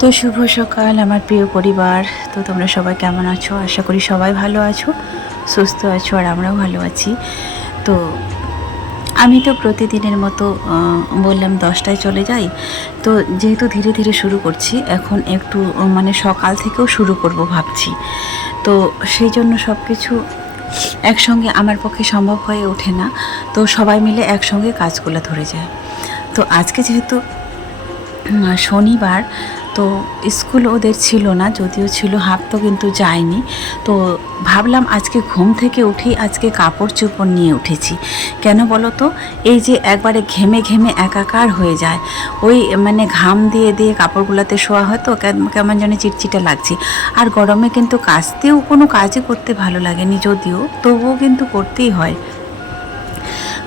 তো শুভ সকাল, আমার প্রিয় পরিবার। তো তোমরা সবাই কেমন আছো? আশা করি সবাই ভালো আছো, সুস্থ আছো, আর আমরাও ভালো আছি। তো আমি তো প্রতিদিনের মতো বললাম দশটায় চলে যাই। তো যেহেতু ধীরে ধীরে শুরু করছি, এখন একটু মানে সকাল থেকেও শুরু করব ভাবছি। তো সেই জন্য সব কিছু একসঙ্গে আমার পক্ষে সম্ভব হয়ে ওঠে না। তো সবাই মিলে একসঙ্গে কাজগুলো ধরে যায়। তো আজকে যেহেতু শনিবার তো স্কুল ওদের ছিল না, যদিও ছিল হাফ তো কিন্তু যায়নি। তো ভাবলাম আজকে ঘুম থেকে উঠেই আজকে কাপড় চোপড় নিয়ে উঠেছি। কেন বলো তো? এই যে একবারে ঘেমে ঘেমে একাকার হয়ে যায়। ওই মানে ঘাম দিয়ে দিয়ে কাপড়গুলোতে শোয়া হয় তো, কেম- কেমন যেন চিটচিটা লাগছে। আর গরমে কিন্তু কাচতেও কোনো কাজই করতে ভালো লাগেনি, যদিও, তবুও কিন্তু করতেই হয়।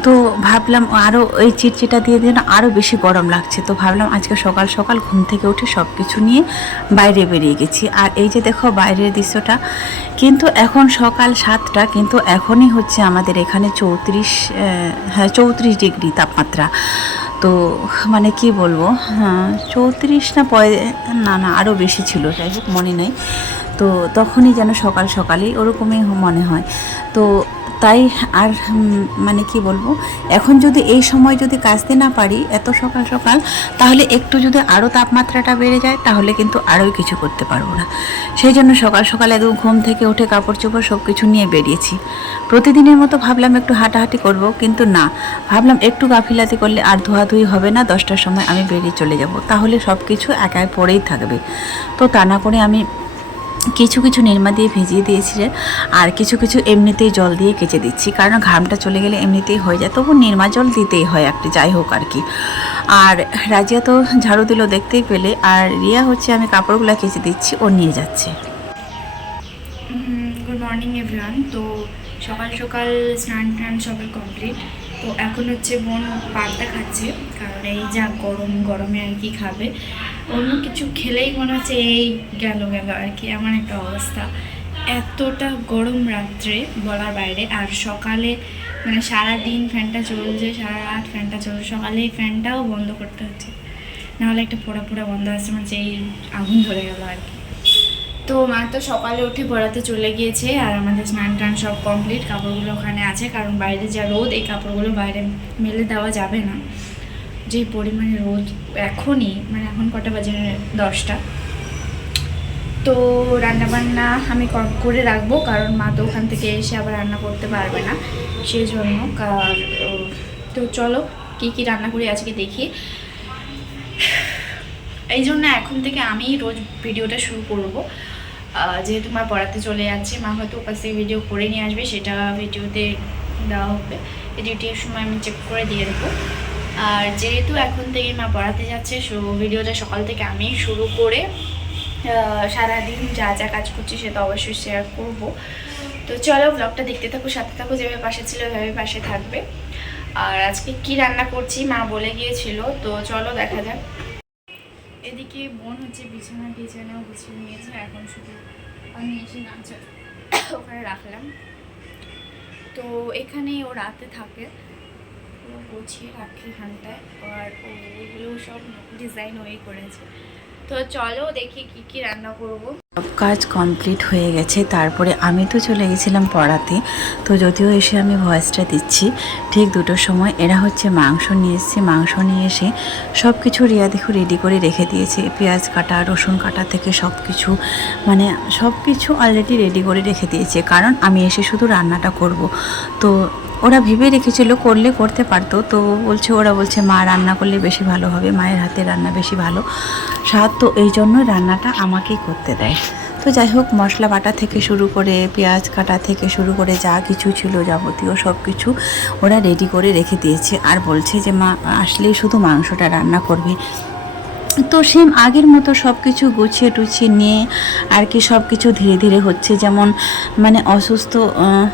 তো ভাবলাম আরও ওই চিটচিটা দিয়ে দিয়ে না আরও বেশি গরম লাগছে। তো ভাবলাম আজকে সকাল সকাল ঘুম থেকে উঠে সব কিছু নিয়ে বাইরে বেরিয়ে গেছি। আর এই যে দেখো বাইরের দৃশ্যটা, কিন্তু এখন সকাল সাতটা, কিন্তু এখনই হচ্ছে আমাদের এখানে চৌত্রিশ হ্যাঁ চৌত্রিশ ডিগ্রি তাপমাত্রা। তো মানে কি বলব হ্যাঁ চৌত্রিশ না পয়, না না আরও বেশি ছিল, যাই হোক, মনে নেই। তো তখনই যেন সকাল সকালই ওরকমই মনে হয়। তো তাই আর মানে কি বলব? এখন যদি এই সময় যদি কাচতে না পারি, এত সকাল সকাল, তাহলে একটু যদি আরও তাপমাত্রাটা বেড়ে যায়, তাহলে কিন্তু আরোই কিছু করতে পারব না। সেই জন্য সকাল সকাল একদম ঘুম থেকে উঠে কাপড় চোপড় সব কিছু নিয়ে বেরিয়েছি। প্রতিদিনের মতো ভাবলাম একটু হাঁটাহাঁটি করব, কিন্তু না। ভাবলাম একটু গাফিলাতি করলে আর ধোয়াধুয়ি হবে না, দশটার সময় আমি বেরিয়ে চলে যাব। তাহলে সব কিছু একাই পড়েই থাকবে। তো তা না করে আমি কিছু কিছু নির্মা দিয়ে ভিজিয়ে দিয়েছি আর কিছু কিছু এমনিতেই জল দিয়ে কেচে দিচ্ছি। কারণ ঘামটা চলে গেলে এমনিতেই হয়ে যায়। তবু নির্মা জল দিতেই হয় একটি, যাই হোক আর কি। আর রাজিয়া তো ঝাড়ু দিল দেখতেই পেলে। আর রিয়া হচ্ছে আমি কাপড়গুলো কেচে দিচ্ছি, ও নিয়ে যাচ্ছে। গুড মর্নিং এভরিওয়ান তো সকাল সকাল স্নান টান সবাই কমপ্লিট তো এখন হচ্ছে বোন পান্তা খাচ্ছে। কারণ এই যা গরম, গরমে আর কি খাবে। অন্য কিছু খেলেই মনে হচ্ছে এই গেল গেল আর কি, এমন একটা অবস্থা। এতটা গরম রাত্রে বলার বাইরে, আর সকালে মানে সারা দিন ফ্যানটা চলছে, সারা রাত ফ্যানটা চলছে, সকালে ফ্যানটাও বন্ধ করতে হচ্ছে। নাহলে একটা পোড়া পোড়া বন্ধ আসছে মানে এই আগুন ধরে গেল আর কি। তো মা তো সকালে উঠে পড়াতে চলে গিয়েছে, আর আমাদের স্নান টান সব কমপ্লিট, কাপড়গুলো ওখানে আছে, কারণ বাইরে যা রোদ, এই কাপড়গুলো বাইরে মেলে দেওয়া যাবে না। যে পরিমাণে রোদ এখনই মানে এখন কটা বাজে দশটা, তো রান্নাবান্না আমি করে রাখব, কারণ মা তো ওখান থেকে এসে আবার রান্না করতে পারবে না সেই জন্য তো চলো, কী কী রান্না করি আজকে দেখি। এই জন্য এখন থেকে আমি রোজ ভিডিওটা শুরু করব। যেহেতু মা পড়াতে চলে যাচ্ছে, মা হয়তো ওপাশ থেকে ভিডিও করে নিয়ে আসবে, সেটা ভিডিওতে দেওয়া হবে। ডিউটির সময় আমি চেক করে দিয়ে দেবো। আর যেহেতু এখন থেকে মা পড়াতে যাচ্ছে সো ভিডিওটা সকাল থেকে আমি শুরু করে সারাদিন যা যা কাজ করছি সেটা অবশ্যই শেয়ার করব। তো চলো ব্লগটা দেখতে থাকো, সাথে থাকো যেভাবে পাশে ছিল ওইভাবে পাশে থাকবে। আর আজকে কি রান্না করছি মা বলে গিয়েছিল, তো চলো দেখা যাক। এদিকে বোন হচ্ছে বিছানা বিছানা গুছিয়ে নিয়েছে, এখন শুধু আমি এসে নাচা ওখানে রাখলাম। তো এখানে ও রাতে থাকে। ও গুছিয়ে রাখে এখানটায় আর ওগুলো সব ডিজাইন ওই করেছে। তো চলো দেখি কি কি রান্না করব। সব কাজ কমপ্লিট হয়ে গেছে, তারপরে আমি তো চলে গেছিলাম পড়াতে। তো যদিও এসে আমি ভয়েসটা দিচ্ছি, ঠিক দুটোর সময় এরা হচ্ছে মাংস নিয়ে এসছে, মাংস নিয়ে এসে সব কিছু রিয়া দেখো রেডি করে রেখে দিয়েছে। পেঁয়াজ কাটা, রসুন কাটা থেকে সব কিছু মানে সব কিছু অলরেডি রেডি করে রেখে দিয়েছে। কারণ আমি এসে শুধু রান্নাটা করব। তো ওরা ভেবে রেখেছিল করলে করতে পারতো, তো বলছে, ওরা বলছে, মা, রান্না করলে বেশি ভালো হবে, মায়ের হাতে রান্না বেশি ভালো। স্বাদ তো এই জন্য রান্নাটা আমাকেই করতে দেয়। তো যাই হোক, মশলা বাটা থেকে শুরু করে, পেঁয়াজ কাটা থেকে শুরু করে যা কিছু ছিল যাবতীয় সব কিছু ওরা রেডি করে রেখে দিয়েছে। আর বলছে যে, মা, আসলেই শুধু মাংসটা রান্না করবে। তো সেম আগের মতো সব কিছু গুছিয়ে টুছিয়ে নিয়ে আর কি সব কিছু ধীরে ধীরে হচ্ছে। যেমন মানে অসুস্থ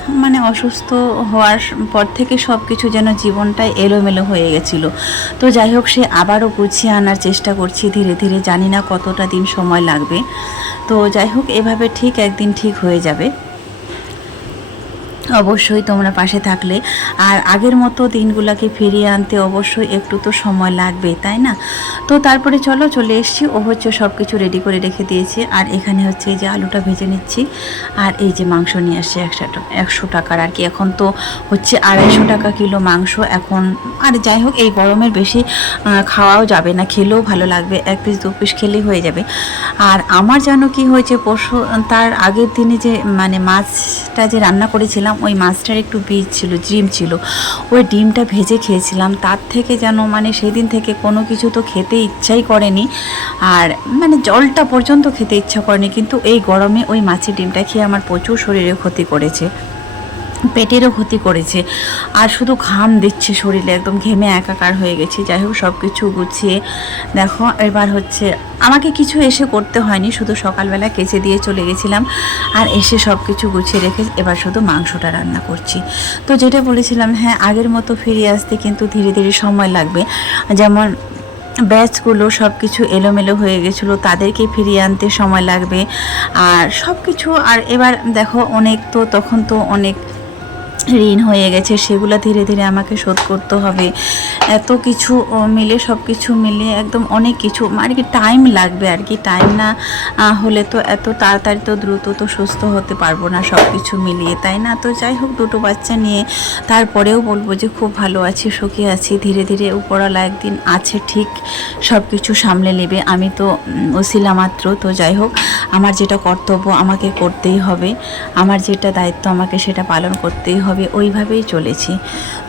মানে অসুস্থ হওয়ার পর থেকে সব কিছু যেন জীবনটাই এলোমেলো হয়ে গেছিল। তো যাই হোক, সে আবারও গুছিয়ে আনার চেষ্টা করছি ধীরে ধীরে। জানি না কতটা দিন সময় লাগবে। তো যাই হোক, এভাবে ঠিক একদিন ঠিক হয়ে যাবে। অবশ্যই তোমরা পাশে থাকলে। আর আগের মতো দিনগুলোকে ফিরিয়ে আনতে অবশ্যই একটু তো সময় লাগবে, তাই না? তো তারপরে চলো, চলে এসেছি। ও হচ্ছে সব কিছু রেডি করে রেখে দিয়েছে। আর এখানে হচ্ছে এই যে আলুটা ভেজে নিচ্ছি। আর এই যে মাংস নিয়ে আসছে একশো একশো টাকার আর কি। এখন তো হচ্ছে আড়াইশো টাকা কিলো মাংস। এখন আর যাই হোক, এই গরমের বেশি খাওয়াও যাবে না। খেলেও ভালো লাগবে। এক পিস দু পিস খেলেই হয়ে যাবে। আর আমার যেন কি হয়েছে, পরশু, তার আগের দিনে যে মানে মাছটা যে রান্না করেছিলাম ওই মাছটার একটু বীজ ছিল, ডিম ছিল। ওই ডিমটা ভেজে খেয়েছিলাম, তার থেকে যেন মানে সেদিন থেকে কোনো কিছু তো খেতে ইচ্ছাই করেনি, আর মানে জলটা পর্যন্ত খেতে ইচ্ছা করেনি, কিন্তু এই গরমে ওই মাছের ডিমটা খেয়ে আমার প্রচুর শরীরে ক্ষতি করেছে। পেটেরও ক্ষতি করেছে। আর শুধু ঘাম দিচ্ছে শরীরে, একদম ঘেমে একাকার হয়ে গেছে। যাই হোক সব কিছু গুছিয়ে দেখো, এবার হচ্ছে আমাকে কিছু এসে করতে হয়নি, শুধু সকালবেলা কেচে দিয়ে চলে গেছিলাম। আর এসে সব কিছু গুছিয়ে রেখে এবার শুধু মাংসটা রান্না করছি। তো যেটা বলেছিলাম হ্যাঁ আগের মতো ফিরে আসতে কিন্তু ধীরে ধীরে সময় লাগবে। যেমন ব্যাচগুলো সব কিছু এলোমেলো হয়ে গেছিল, তাদেরকে ফিরিয়ে আনতে সময় লাগবে। আর সব কিছু আর এবার দেখো, অনেক তো, তখন তো অনেক ঋণ হয়ে গেছে, সেগুলো ধীরে ধীরে আমাকে শোধ করতে হবে। এত কিছু মিলে সব কিছু মিলে একদম অনেক কিছু আর কি টাইম লাগবে আর কি। টাইম না হলে তো এত তাড়াতাড়ি তো দ্রুত তো সুস্থ হতে পারব না সব কিছু মিলিয়ে, তাই না? তো যাই হোক, দুটো বাচ্চা নিয়ে তারপরেও বলব যে খুব ভালো আছি, সুখী আছি। ধীরে ধীরে উপরওয়ালা একদিন আছে, ঠিক সব কিছু সামলে নেবে। আমি তো ওসিলা মাত্র, তো যাই হোক, আমার যেটা কর্তব্য আমাকে করতেই হবে। আমার যেটা দায়িত্ব আমাকে সেটা পালন করতেই হবে। ওইভাবেই চলেছি।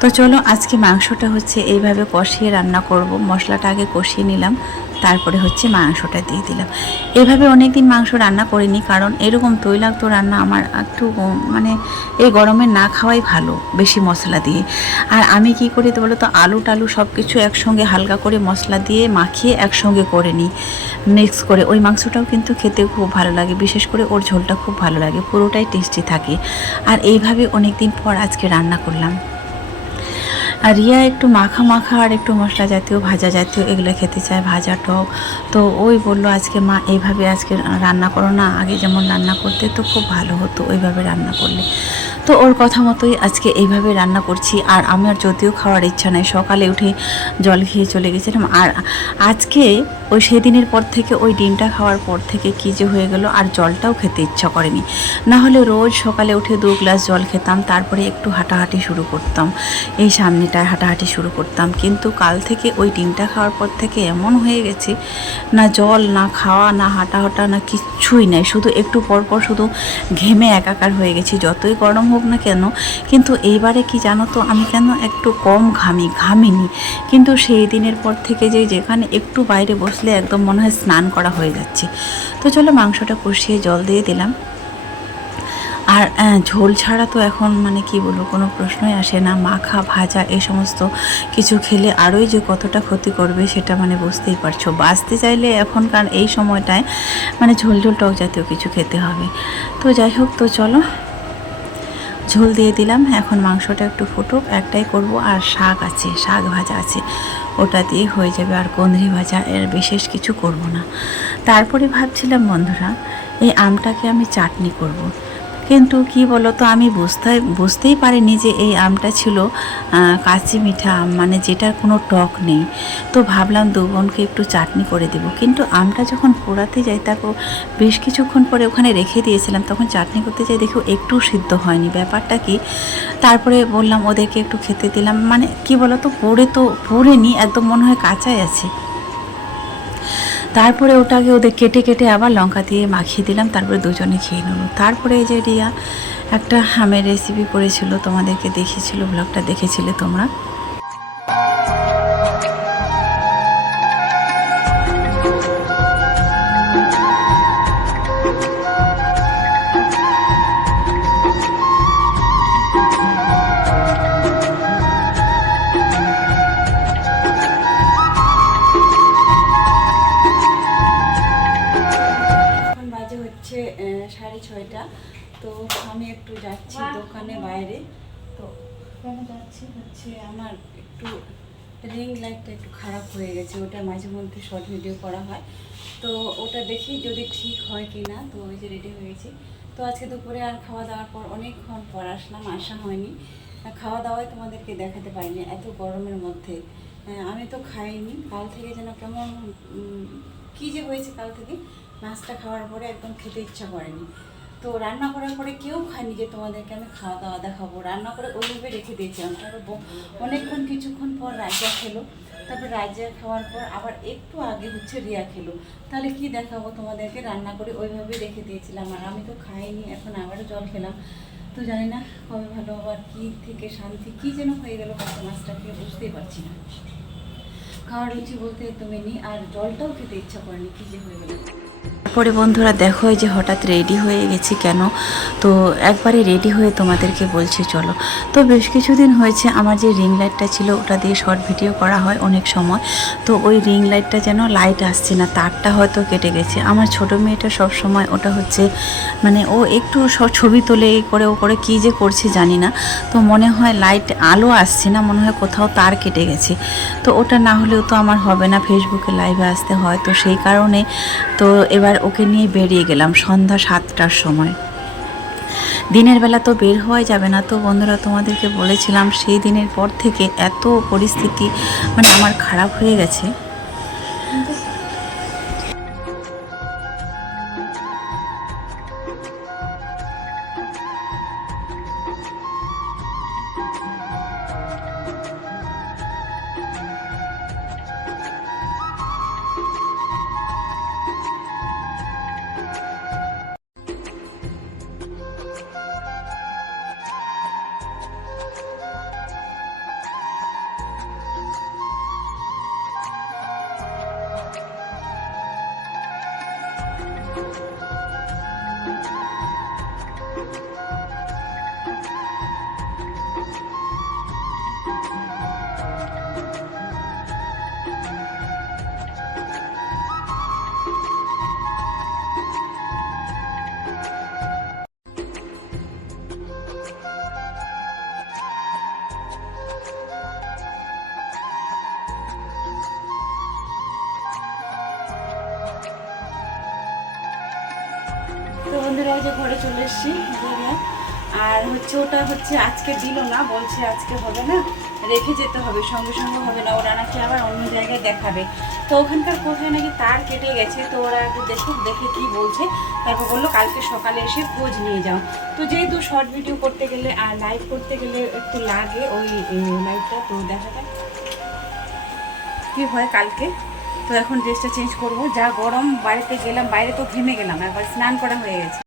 তো চলো, আজকে মাংসটা হচ্ছে এইভাবে কষিয়ে রান্না করব। মশলাটা আগে কষিয়ে নিলাম। তারপরে হচ্ছে মাংসটা দিয়ে দিলাম। এভাবে অনেক দিন মাংস রান্না করিনি, কারণ এরকম তৈলাক্ত রান্না আমার একটু মানে এই গরমে না খাওয়াই ভালো বেশি মশলা দিয়ে। আর আমি কি করি তো বলো তো আলু টালু সব কিছু একসঙ্গে হালকা করে মশলা দিয়ে মাখিয়ে একসঙ্গে করে নিই মিক্স করে। ওই মাংসটাও কিন্তু খেতে খুব ভালো লাগে, বিশেষ করে ওর ঝোলটা খুব ভালো লাগে, পুরোটাই টেস্টি থাকে। আর এইভাবে অনেক দিন পর আজকে রান্না করলাম। আর রিয়া একটু মাখা মাখা আর একটু মশলা জাতীয়, ভাজা জাতীয় এগুলো খেতে চায়, ভাজা টক। তো ওই বলল, আজকে মা এইভাবে আজকে রান্না করো না, আগে যেমন রান্না করতে, তো খুব ভালো হতো ওইভাবে রান্না করলে। তো ওর কথা মতোই আজকে এইভাবে রান্না করছি। আর আমার যদিও খাওয়ার ইচ্ছা নেই, সকালে উঠে জল খেয়ে চলে গেছিলাম। আর আজকে ওই সেদিনের পর থেকে ওই ডিমটা খাওয়ার পর থেকে কী যে হয়ে গেল, আর জলটাও খেতে ইচ্ছা করেনি। না হলে রোজ সকালে উঠে দু গ্লাস জল খেতাম, তারপরে একটু হাঁটাহাঁটি শুরু করতাম। এই সামনেটায় হাঁটাহাঁটি শুরু করতাম। কিন্তু কাল থেকে ওই ডিমটা খাওয়ার পর থেকে এমন হয়ে গেছে, না জল, না খাওয়া, না হাঁটা হাঁটা না কিচ্ছুই নাই। শুধু একটু পর পর শুধু ঘেমে একাকার হয়ে গেছি, যতই গরম হোক না কেন। কিন্তু এইবারে কি জানো তো, আমি কেন একটু কম ঘামি, ঘামিনি। কিন্তু সেই দিনের পর থেকে যে যেখানে একটু বাইরে বসলে একদম মনে হয় স্নান করা হয়ে যাচ্ছে। তো চলো মাংসটা কষিয়ে জল দিয়ে দিলাম। আর ঝোল ছাড়া তো এখন মানে কি বলব, কোনো প্রশ্নই আসে না। মাখা, ভাজা এই সমস্ত কিছু খেলে আরোই যে কতটা ক্ষতি করবে সেটা মানে বুঝতেই পারছ। বাঁচতে চাইলে এখনকার এই সময়টায় মানে ঝোল ঝোল টক জাতীয় কিছু খেতে হবে। তো যাই হোক, তো চলো ঝোল দিয়ে দিলাম। এখন মাংসটা একটু ফুটুক, একটাই করব। আর শাক আছে, শাক ভাজা আছে। ওটা দিয়ে হয়ে যাবে। আর কন্দ্রি ভাজা, এর বিশেষ কিছু করব না। তারপরে ভাবছিলাম, বন্ধুরা, এই আমটাকে আমি চাটনি করব। কিন্তু কি বলো তো আমি বুঝতে বুঝতেই পারিনি যে এই আমটা ছিল কাঁচি মিঠা আম মানে যেটার কোনো টক নেই। তো ভাবলাম দু বোনকে একটু চাটনি করে দেবো। কিন্তু আমটা যখন পোড়াতে যাই তাকে বেশ কিছুক্ষণ পরে ওখানে রেখে দিয়েছিলাম, তখন চাটনি করতে যাই দেখো একটু সিদ্ধ হয়নি। ব্যাপারটা কি? তারপরে বললাম ওদেরকে একটু খেতে দিলাম। মানে কি বলো তো পড়ে তো, পড়েনি, একদম মনে হয় কাঁচাই আছে। তারপরে ওটাকে ওদের কেটে কেটে আবার লঙ্কা দিয়ে মাখিয়ে দিলাম, তারপরে দুজনে খেয়ে নিল তারপরে এই যে রিয়া, একটা হামের রেসিপি করেছিল, তোমাদেরকে দেখেছিল ব্লগটা দেখেছিলে তোমরা? তো আমি একটু যাচ্ছি দোকানে বাইরে। তো কেন যাচ্ছি? হচ্ছে আমার একটু রিং লাইটটা একটু খারাপ হয়ে গেছে ওটা মাঝে মধ্যে শর্ট ভিডিও করা হয়। তো ওটা দেখি যদি ঠিক হয় কি না তো ওই যে রেডি হয়ে গেছি। তো আজকে দুপুরে আর খাওয়া দাওয়ার পর অনেকক্ষণ পর আসলাম আসা হয়নি। খাওয়া দাওয়াই তোমাদেরকে দেখাতে পারিনি এত গরমের মধ্যে। আহ, আমি তো খাইনি। কাল থেকে যেন কেমন কী যে হয়েছে কাল থেকে মাছটা খাওয়ার পরে একদম খেতে ইচ্ছা করেনি। তো রান্না করার পরে কেউ খায়নি যে তোমাদেরকে আমি খাওয়া দাওয়া দেখাবো। রান্না করে ওইভাবে রেখে দিয়েছিলাম। তারপর অনেকক্ষণ, কিছুক্ষণ পর রাজা খেলো। তারপর রাজা খাওয়ার পর আবার একটু আগে হচ্ছে রিয়া খেলো। তাহলে কি দেখাবো তোমাদেরকে? রান্না করে ওইভাবে রেখে দিয়েছিলাম। আর আমি তো খাইনি, এখন আবারও জল খেলাম। তো জানি না কবে ভালো আবার কি থেকে শান্তি, কি যেন হয়ে গেল কাঁচা মাছটা খেয়ে বুঝতেই পারছি না। খাওয়ার রুচি বলতে একদমই নেই। আর জলটাও খেতে ইচ্ছা করেনি, কি যে হয়ে গেল। পরে বন্ধুরা দেখো যে হঠাৎ রেডি হয়ে গেছি কেন? তো একবারে রেডি হয়ে তোমাদেরকে বলছি চলো। তো বেশ কিছুদিন হয়েছে, আমার যে রিং লাইটটা ছিল ওটা দিয়ে শর্ট ভিডিও করা হয় অনেক সময়। তো ওই রিং লাইটটা যেন লাইট আসছে না, তারটা হয়তো কেটে গেছে। আমার ছোট মেয়েটা সব সময় ওটা হচ্ছে মানে ও একটু ছবি তোলে করে, ও করে, কী যে করছে জানি না। তো মনে হয় লাইট আলো আসছে না, মনে হয় কোথাও তার কেটে গেছে। তো ওটা না হলেও তো আমার হবে না ফেসবুকে লাইভে আসতে হয়। তো সেই কারণে, তো এবার ওকে নিয়ে বেরিয়ে গেলাম সন্ধ্যা সাতটার সময়। দিনের বেলা তো বের হওয়াই যাবে না। তো বন্ধুরা, তোমাদেরকে বলেছিলাম সেই দিনের পর থেকে এত পরিস্থিতি মানে আমার খারাপ হয়ে গেছে। ঘরে চলে এসেছি। আর হচ্ছে ওটা হচ্ছে আজকে দিল না, বলছে আজকে হবে না, রেখে যেতে হবে, সঙ্গে সঙ্গে হবে না। ওরা নাকি আবার অন্য জায়গায় দেখাবে। তো ওখানকার কোথায় নাকি তার কেটে গেছে, তো ওরা একটু দেখুক, দেখে কি বলছে। তারপর বলল, কালকে সকালে এসে খোঁজ নিয়ে যাও। তো যেহেতু শর্ট ভিডিও করতে গেলে আর লাইভ করতে গেলে একটু লাগে ওই লাইভটা তো দেখা যাক কি হয় কালকে। তো এখন ড্রেসটা চেঞ্জ করব। যা গরম, বাড়িতে গেলাম, বাইরে তো ঘেমে গেলাম, একবার স্নান করা হয়ে গেছে।